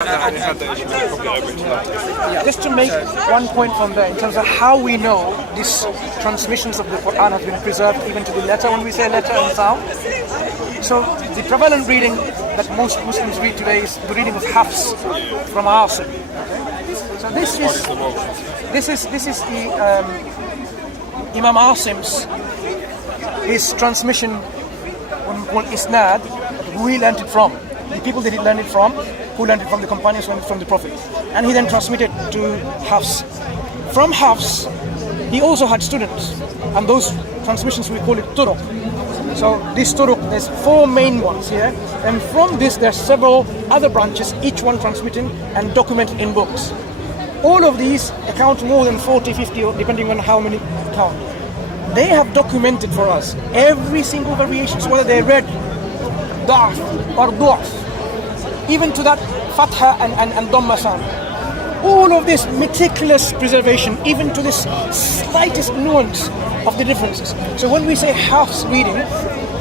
Just to make one point from there in terms of how we know these transmissions of the Quran have been preserved even to the letter, when we say letter and sound. So the prevalent reading that most Muslims read today is the reading of Hafs from Asim. So this is the Imam Asim's his transmission on Isnad, who he learned it from, the people that he learned it from, who learned it from the companions, learned it from the Prophet, and he then transmitted to Hafs. From Hafs, he also had students, and those transmissions we call it turuq. So this turuq, there's 4 main ones here, and from this there's several other branches, each one transmitting and documented in books. All of these account more than 40, 50, or depending on how many count. They have documented for us every single variation, so whether they read da'af or du'af, even to that fatha and dhamma sound. All of this meticulous preservation, even to this slightest nuance of the differences. So when we say Hafs reading,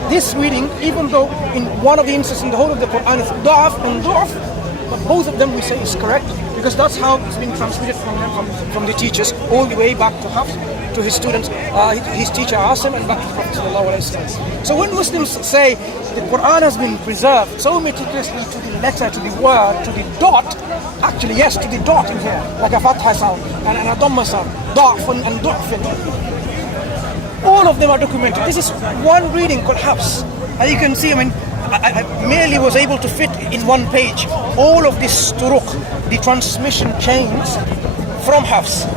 this reading, even though in one of the instances in the whole of the Quran is da'af and du'af, but both of them we say is correct, because that's how it's been transmitted from the teachers all the way back to Hafs, to his students, his teacher Asim, and back to the Prophet ﷺ. So when Muslims say the Quran has been preserved so meticulously to the letter, to the word, to the dot, actually yes, to the dot in here, like a fatha sound and a dhamma sound, da'fun and du'fin. All of them are documented. This is one reading called Hafs. As you can see, I merely was able to fit in one page all of this turuq, the transmission chains from Hafs.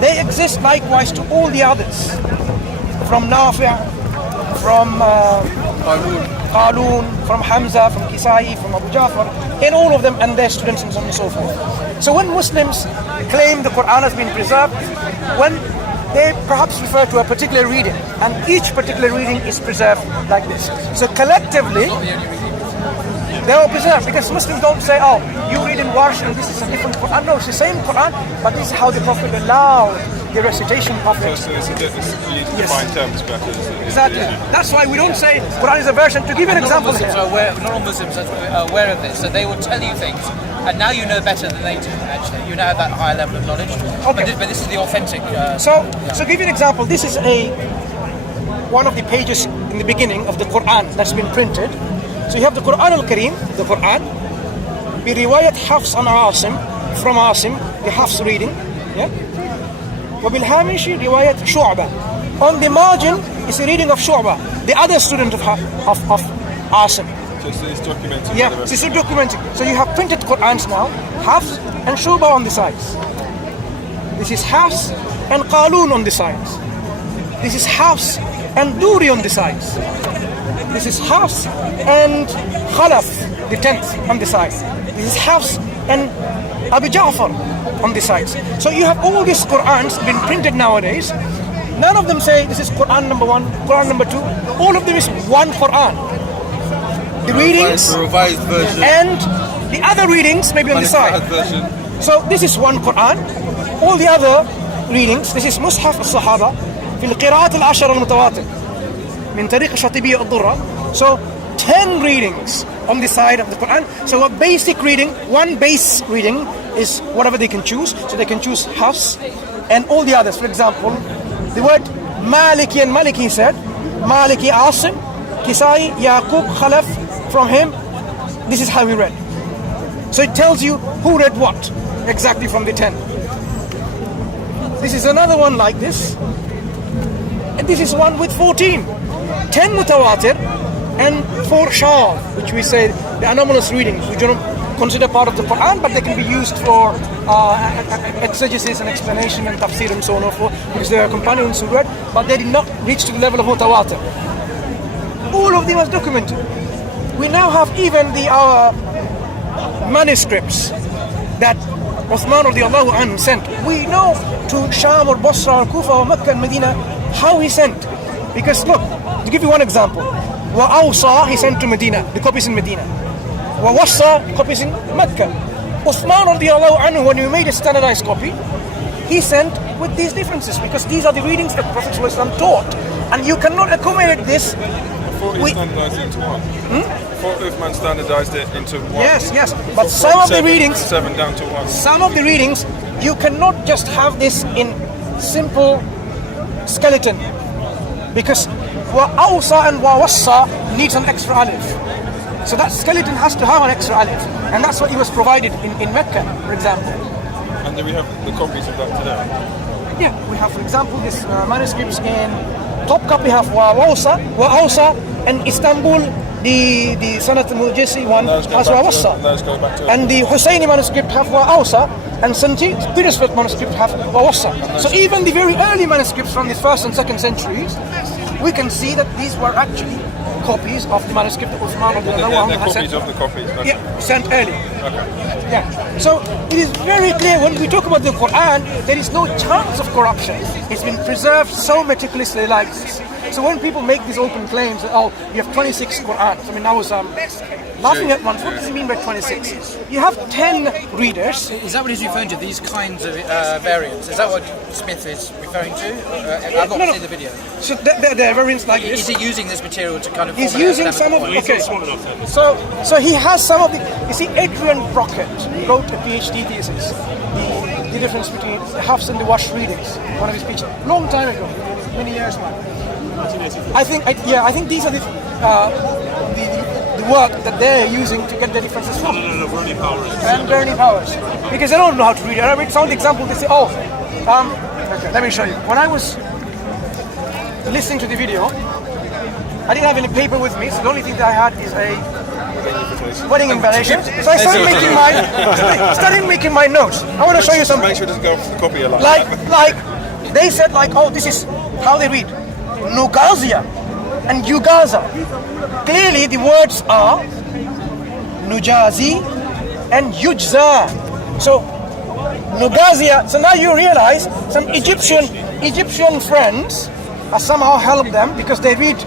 They exist likewise to all the others, from Nafi', from Qalun, from Hamza, from Kisai, from Abu Ja'far, and all of them and their students and so on and so forth. So when Muslims claim the Quran has been preserved, when they perhaps refer to a particular reading, and each particular reading is preserved like this. So collectively, they are preserved, because Muslims don't say, oh, you read in Warsh and this is a different Quran. No, it's the same Quran, but this is how the Prophet allowed the recitation of it. So it's defined terms better. Exactly. That's why we don't say Quran is a version. To give you an example here. Not all Muslims are aware of this, so they will tell you things, and now you know better than they do, actually. You now have that higher level of knowledge. Okay. But this is the authentic. So give you an example. This is one of the pages in the beginning of the Quran that's been printed. So you have the Quran al-Kareem, the Quran, برواية حفص عن عاصم, from Asim, the Hafs reading, yeah. وبالهامش رواية شعبة. On the margin is a reading of Shu'bah, the other student of Asim. So it's documenting. Yeah, it's documenting. So you have printed Qurans now, Hafs and Shu'bah on the sides. This is Hafs and Qalun on the sides. This is Hafs and Duri on the sides. This is Hafs and Khalaf, the 10th, on the side. This is Hafs and Abu Ja'far on the sides. So you have all these Qur'ans been printed nowadays. None of them say this is Qur'an number 1, Qur'an number 2. All of them is one Qur'an. The readings, the revised version, and the other readings maybe on the side. So this is one Qur'an. All the other readings, this is Mushaf al-Sahaba في القراءات العشر المتواتر من طريق الشاطبية الضرة. So 10 readings on the side of the Quran. So a basic reading, one base reading is whatever they can choose. So they can choose Hafs and all the others. For example, the word Maliki and Maliki said, Maliki Asim, Kisai, Yaqub, Khalaf, from him, this is how he read. So it tells you who read what exactly from the 10. This is another one like this. And this is one with 14. 10 mutawatir and 4 shadh, which we say the anomalous readings, which don't consider part of the Quran, but they can be used for exegesis and explanation and tafsir and so on and so forth, because there are companions who read, but they did not reach to the level of mutawatir. All of them are documented. We now have even the manuscripts that Uthman radiallahu anhu sent. We know to Sham or Basra or Kufa or Mecca and Medina how he sent. Because look, to give you one example, Wa'awsa he sent to Medina, the copies in Medina. Wa'wassa, copies in Mecca. Uthman radiallahu anhu, when he made a standardized copy, he sent with these differences, because these are the readings that Prophet ﷺ taught. And you cannot accommodate this thought he standardised it into one. I thought Uthman standardised it into one. Yes. But some of the readings, 7 down to 1. some of the readings, you cannot just have this in simple skeleton, because wa'awsa and wa'wassa needs an extra alif. So that skeleton has to have an extra alif, and that's what he was provided in Mecca, for example. And do we have the copies of that today? Yeah, we have, for example, this manuscripts in top copy have wa'awsa, and Istanbul, the Sanat al-Mujisi one has wa'wassa. Those go back to And the Husseini manuscript have wa'awsa, and St. Petersburg manuscript have wa'wassa. So even the very early manuscripts from the 1st and 2nd centuries, we can see that these were actually copies of the manuscript that Uthman they're had copies of the copies. Okay. yeah, sent early. Okay. Yeah. So it is very clear when we talk about the Quran, there is no chance of corruption. It's been preserved so meticulously like this. So when people make these open claims, that, oh, you have 26 Qur'ans. I mean, I was laughing at one. What does it mean by 26? You have 10 readers. Is that what he's referring to? These kinds of variants? Is that what Smith is referring to? I've not seen the video. So there are variants like this. Is he using this material to kind of? He's using some of. Okay. So he has some of the. You see, Adrian Brockett wrote a PhD thesis. The difference between the Hafs and the WATCH readings. One of his speeches, long time ago, many years back. I think these are the work that they're using to get the differences from. Bernie Powers. And Bernie Powers, because they don't know how to read Arabic. Some of the examples they say, okay, let me show you. When I was listening to the video, I didn't have any paper with me, so the only thing that I had is a wedding invitation. So I started making my notes. I want to show you something. Make sure it doesn't go off the copy a lot. Like they said, oh, this is how they read. Nugazia and Yugaza. Clearly the words are Nujazi and Yujza. So Nugazia, so now you realize some Egyptian friends have somehow helped them because they read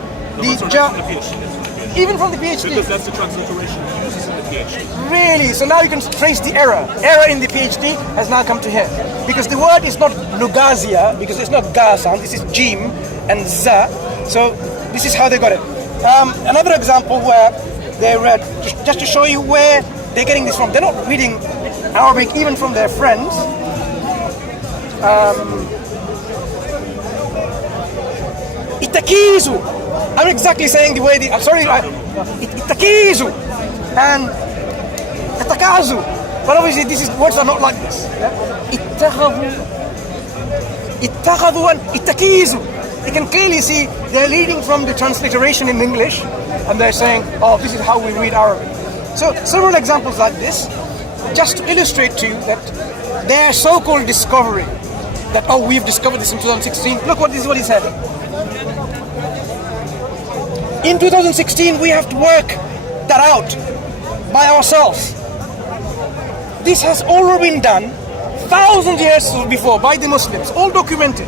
even from the PhD. Because that's the transliteration he uses in the PhD. Really? So now you can trace the error. Error in the PhD has now come to here. Because the word is not Nugazia, because it's not Ga sound, this is Jim and Za. So this is how they got it. Another example where they read, just to show you where they're getting this from. They're not reading Arabic even from their friends. Itakizu. I'm exactly saying the way I'm sorry. Itakizu and Itakazu. But obviously these words are not like this. Ittakhadhu and Itakizu. You can clearly see they're reading from the transliteration in English, and they're saying, oh, this is how we read Arabic. So several examples like this, just to illustrate to you that their so-called discovery, that, oh, we've discovered this in 2016. Look, this is what he said. In 2016, we have to work that out by ourselves. This has already been done thousands of years before by the Muslims, all documented.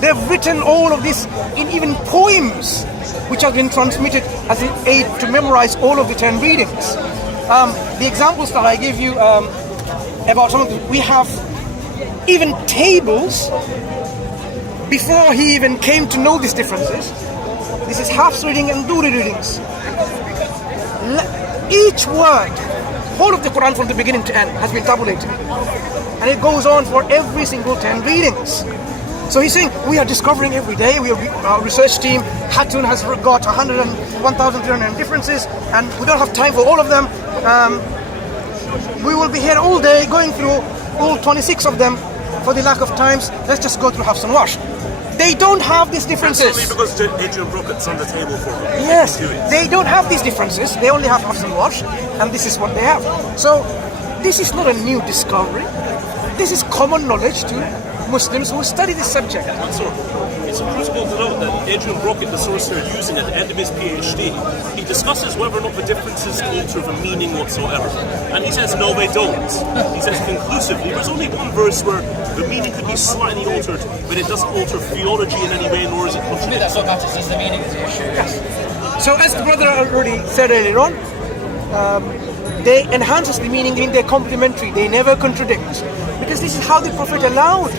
They've written all of this in even poems, which have been transmitted as an aid to memorize all of the 10 readings. The examples that I gave you about some of them, we have even tables before he even came to know these differences. This is Hafs reading and Duri readings. Each word, whole of the Quran from the beginning to end has been tabulated. And it goes on for every single 10 readings. So he's saying, we are discovering every day, our research team, Hatun has got 1,300 differences, and we don't have time for all of them. We will be here all day going through all 26 of them for the lack of times. Let's just go through Hafs and WATCH. They don't have these differences. That's only because Adrian Brockett's on the table for them. Yes, they don't have these differences. They only have Hafs and WATCH, and this is what they have. So this is not a new discovery. This is common knowledge to Muslims who study this subject. Mansur, it's critical to note that Adrian Brockett, the source they're using at the end of his PhD, he discusses whether or not the differences alter the meaning whatsoever. And he says, no, they don't. He says conclusively, there's only one verse where the meaning could be slightly altered, but it doesn't alter theology in any way, nor is it contradictory. That's what matters, is the meaning is the issue. Yes. So as the brother already said earlier on, they enhance the meaning in their complementary. They never contradict. Because this is how the Prophet allowed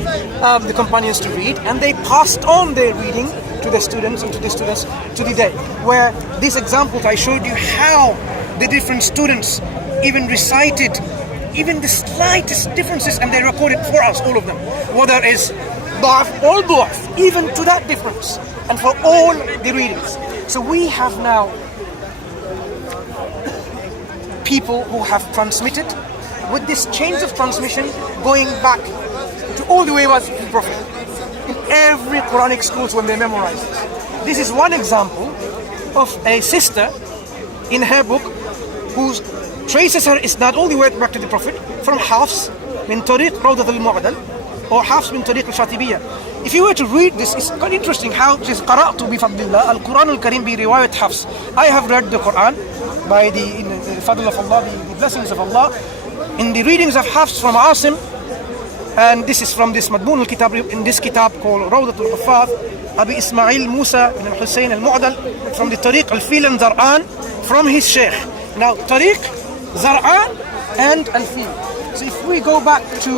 the companions to read, and they passed on their reading to the students and to the students to the day. Where these examples I showed you how the different students even recited even the slightest differences, and they recorded for us, all of them. Whether it's ضعف or ضعف, even to that difference, and for all the readings. So we have now people who have transmitted with this change of transmission going back to all the way was the Prophet. In every Quranic schools when they memorize this. This is one example of a sister in her book who traces her isnad all the way back to the Prophet from Hafs min Tariq Rawdat al-Mu'dal or Hafs min Tariq al-Shatibiyya. If you were to read this, it's quite interesting how it is قرأت بفضل الله القرآن الكريم برواية حفص. I have read the Quran by the fadl of Allah, the blessings of Allah, in the readings of Hafs from Asim, and this is from this Madmun al-Kitab, in this kitab called Rawdat al-Huffaz, Abi Ismail Musa ibn Hussein al-Mu'dal, from the Tariq al-Fil and Zar'an, from his Sheikh. Now, Tariq, Zar'an, and al-Fil. So if we go back to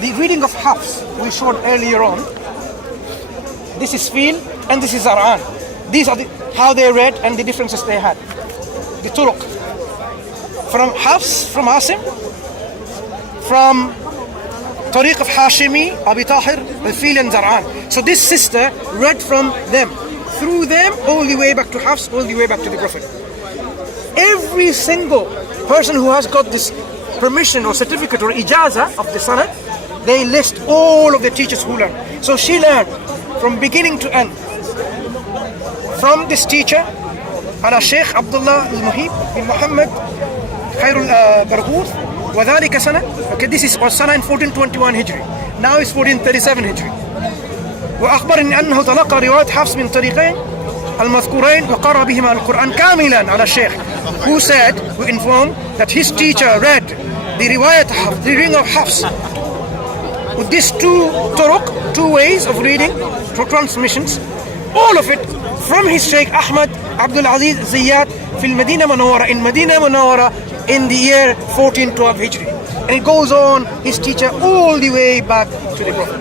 the reading of Hafs we showed earlier on, this is Fil and this is Zar'an. These are how they read and the differences they had. The Turuq. From Hafs, from Asim, from Tariq of Hashimi, Abi Tahir, Al-Fil and Zar'an. So this sister read from them, through them, all the way back to Hafs, all the way back to the Prophet. Every single person who has got this permission or certificate or Ijaza of the Sanad, they list all of the teachers who learned. So she learned from beginning to end. From this teacher, على Sheikh Abdullah al-Muhib bin Muhammad Khair al-Barghouth, وذلك سنة. Okay, this is سنة in 1421 Hijri. Now it's 1437 Hijri. وأخبرني أنه تلقى رواية حفص من طريقين المذكورين وقرأ بهما القرآن كاملا على الشيخ, who said, who informed that his teacher read the riwayat, the reading of Hafs with these two turuq, two ways of reading, two transmissions, all of it from his Sheikh Ahmad Abdul Aziz Ziyad fil Medina Munawwara, in Medina Munawwara in the year 1412 Hijri. And it goes on, his teacher all the way back to the Prophet.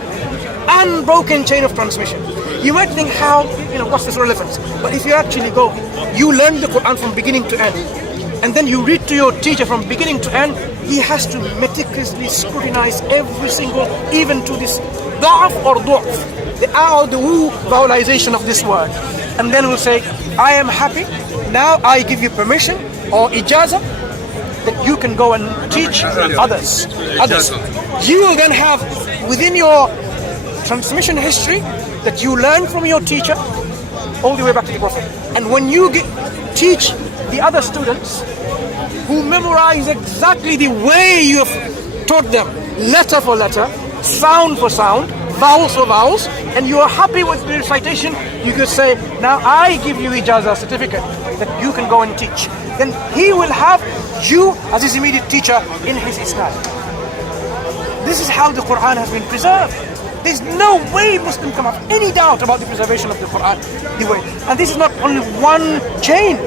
Unbroken chain of transmission. You might think how, what's this relevance? But if you actually go, you learn the Quran from beginning to end, and then you read to your teacher from beginning to end, he has to meticulously scrutinize every single, even to this da'af or du'af, the a or the wu vowelization of this word. And then we'll say, I am happy, now I give you permission or ijaza that you can go and teach others. You will then have within your transmission history that you learn from your teacher all the way back to the Prophet. And when you teach the other students who memorize exactly the way you have taught them, letter for letter, sound for sound, vowels for vowels, and you are happy with the recitation, you could say, now I give you Ijaza certificate that you can go and teach. Then he will have you as his immediate teacher in his isnad. This is how the Quran has been preserved. There's no way Muslim can have any doubt about the preservation of the Quran. And this is not only one chain.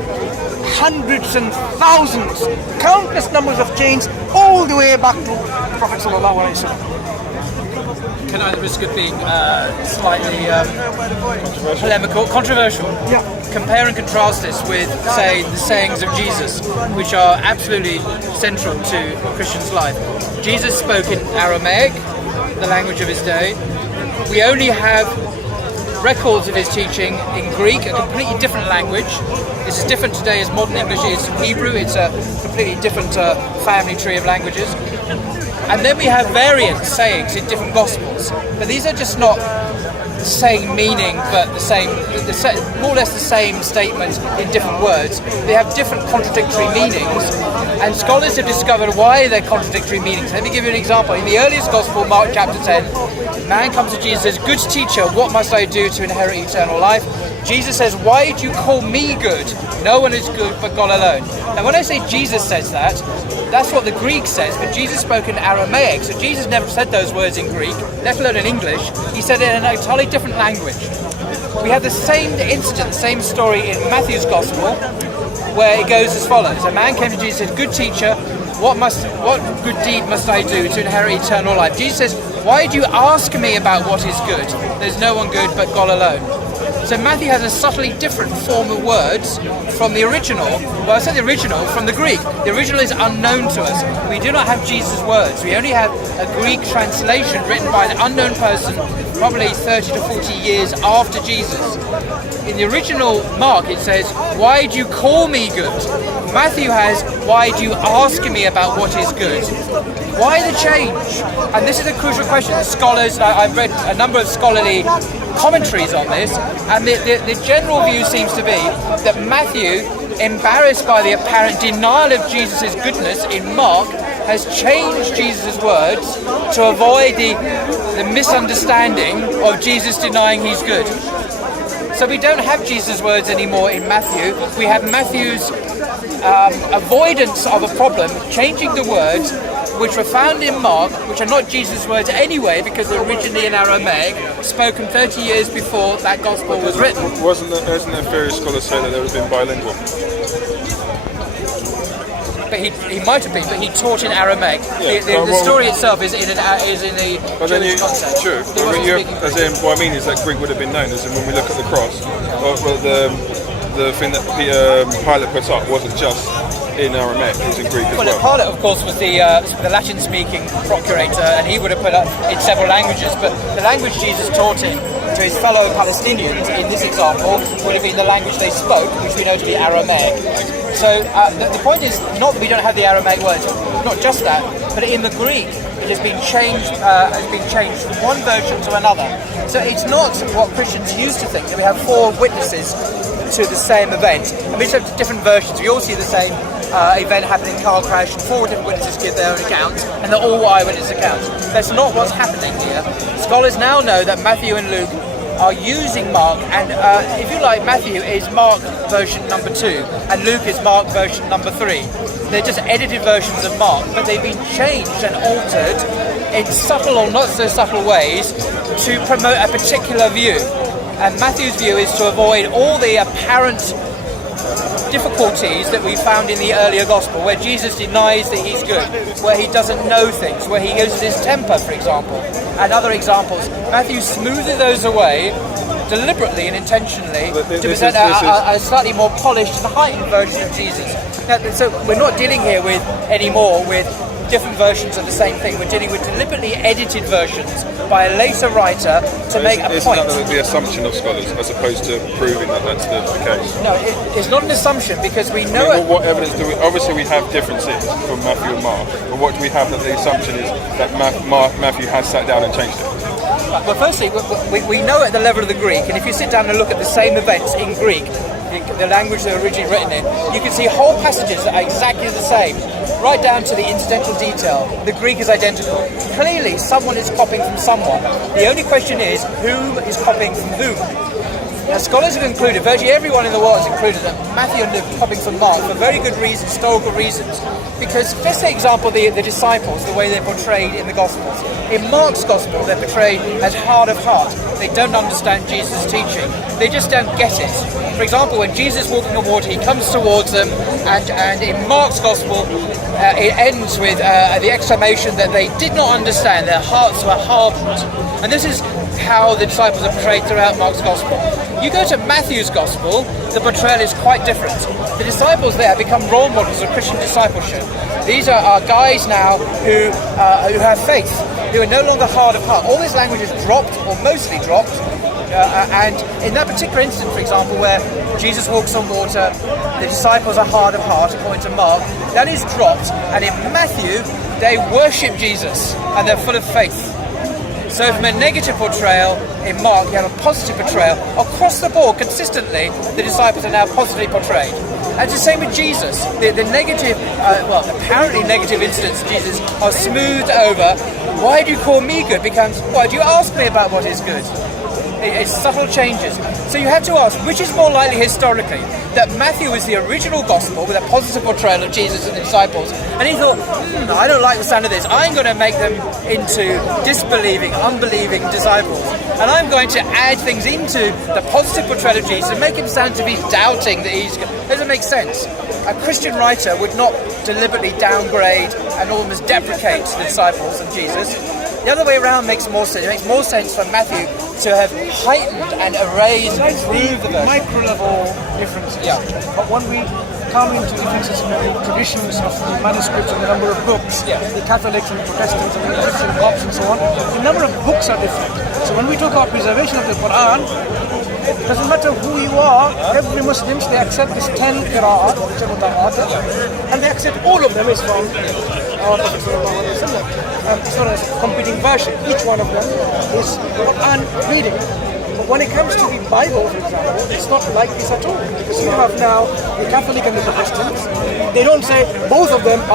Hundreds and thousands, countless numbers of chains, all the way back to the Prophet sallallahu alaihi wasallam. Can I risk of being slightly polemical, controversial? Yeah. Compare and contrast this with, say, the sayings of Jesus, which are absolutely central to a Christian's life. Jesus spoke in Aramaic, the language of his day. We only have records of his teaching in Greek, a completely different language. This is different today as modern English is Hebrew. It's a completely different family tree of languages. And then we have variant sayings in different Gospels. But these are just not the same meaning, but more or less the same statement in different words. They have different contradictory meanings, and scholars have discovered why they're contradictory meanings. Let me give you an example. In the earliest Gospel, Mark chapter 10, man comes to Jesus and says, "Good teacher, what must I do to inherit eternal life?" Jesus says, "Why do you call me good? No one is good but God alone." Now when I say Jesus says that, that's what the Greek says, but Jesus spoke in Aramaic, so Jesus never said those words in Greek, let alone in English. He said it in an entirely different language. We have the same incident, the same story in Matthew's Gospel, where it goes as follows. A man came to Jesus and said, "Good teacher, what good deed must I do to inherit eternal life?" Jesus says, "Why do you ask me about what is good? There's no one good but God alone." So Matthew has a subtly different form of words from the original. Well, I say the original from the Greek. The original is unknown to us. We do not have Jesus' words. We only have a Greek translation written by an unknown person, probably 30 to 40 years after Jesus. In the original Mark, it says, "Why do you call me good?" Matthew has, "Why do you ask me about what is good?" Why the change? And this is a crucial question. The scholars, I've read a number of scholarly commentaries on this, and the general view seems to be that Matthew, embarrassed by the apparent denial of Jesus' goodness in Mark, has changed Jesus' words to avoid the misunderstanding of Jesus denying he's good. So we don't have Jesus' words anymore in Matthew. We have Matthew's avoidance of a problem, changing the words which were found in Mark, which are not Jesus' words anyway, because they're originally in Aramaic, spoken 30 years before that gospel was written. Hasn't there various scholars say that they would have been bilingual? But he might have been, but he taught in Aramaic. Yeah. The story itself is in the Jewish context. True. He wasn't speaking As in, what I mean is that Greek would have been known, as in when we look at the cross, the thing that Pilate puts up wasn't just in Aramaic, it was in Greek as well. Pilate, of course, was the Latin-speaking procurator, and he would have put up in several languages, but the language Jesus taught him to his fellow Palestinians in this example would have been the language they spoke, which we know to be Aramaic. So the point is not that we don't have the Aramaic words, not just that, but in the Greek it has been changed from one version to another. So it's not what Christians used to think, that we have four witnesses to the same event. And we just have different versions. We all see the same event happening, car crash, and four different witnesses give their own accounts, and they're all eyewitness accounts. That's not what's happening here. Scholars now know that Matthew and Luke are using Mark, and if you like, Matthew is Mark version number 2, and Luke is Mark version number 3. They're just edited versions of Mark, but they've been changed and altered in subtle or not so subtle ways to promote a particular view. And Matthew's view is to avoid all the apparent difficulties that we found in the earlier gospel, where Jesus denies that he's good, where he doesn't know things, where he loses his temper, for example, and other examples. Matthew smoothes those away deliberately and intentionally to present a slightly more polished and heightened version of Jesus. Now, so we're not dealing here anymore with different versions of the same thing. We're dealing with deliberately edited versions by a later writer to make a point. Isn't that the assumption of scholars, as opposed to proving that that's the case? No, it's not an assumption, because we know it. What evidence do we? Obviously, we have differences from Matthew and Mark, but what do we have that the assumption is that Matthew has sat down and changed it? Well, firstly, we know at the level of the Greek, and if you sit down and look at the same events in Greek, the language they're originally written in, you can see whole passages that are exactly the same, right down to the incidental detail. The Greek is identical. Clearly, someone is copying from someone. The only question is, who is copying from whom? Now, scholars have concluded, virtually everyone in the world has concluded that Matthew and Luke are copying from Mark for very good reasons, historical reasons. Because, let's say, example, the disciples, the way they're portrayed in the Gospels. In Mark's Gospel, they're portrayed as hard of heart. They don't understand Jesus' teaching. They just don't get it. For example, when Jesus is walking on water, he comes towards them, and in Mark's Gospel, it ends with the exclamation that they did not understand, their hearts were hardened. And this is how the disciples are portrayed throughout Mark's Gospel. You go to Matthew's Gospel, the portrayal is quite different. The disciples there become role models of Christian discipleship. These are guys now who have faith, who are no longer hard of heart. All this language is dropped, or mostly dropped, and in that particular instance, for example, where Jesus walks on water, the disciples are hard of heart, according to Mark, that is dropped, and in Matthew, they worship Jesus, and they're full of faith. So from a negative portrayal in Mark, you have a positive portrayal. Across the board, consistently, the disciples are now positively portrayed. And it's the same with Jesus. The negative, apparently negative incidents of Jesus are smoothed over. Why do you call me good? Becomes, why do you ask me about what is good? It's subtle changes. So you have to ask, which is more likely historically? That Matthew is the original gospel with a positive portrayal of Jesus and the disciples, and he thought, I don't like the sound of this. I'm going to make them into disbelieving, unbelieving disciples. And I'm going to add things into the positive portrayal of Jesus and make him sound to be doubting that he's... Doesn't make sense. a Christian writer would not deliberately downgrade and almost deprecate the disciples of Jesus. The other way around makes more sense. It makes more sense for Matthew to have heightened and erased and improved the version. Micro level differences. Yeah. But when we come into differences in the traditions of the manuscripts and the number of books, Yeah. the Catholics and the Protestants and the Egyptian Copts and so on, the number of books are different. So when we talk about preservation of the Quran, it doesn't matter who you are, every Muslims, they accept this 10 qira'at, which are mutawatir, and they accept all of them is from our Prophet sallallahu alaihi wasallam. It's not a competing version. Each one of them is Quran reading. But when it comes to the Bible, for example, it's not like this at all. Because you have now the Catholic and the Protestants. They don't say both of them are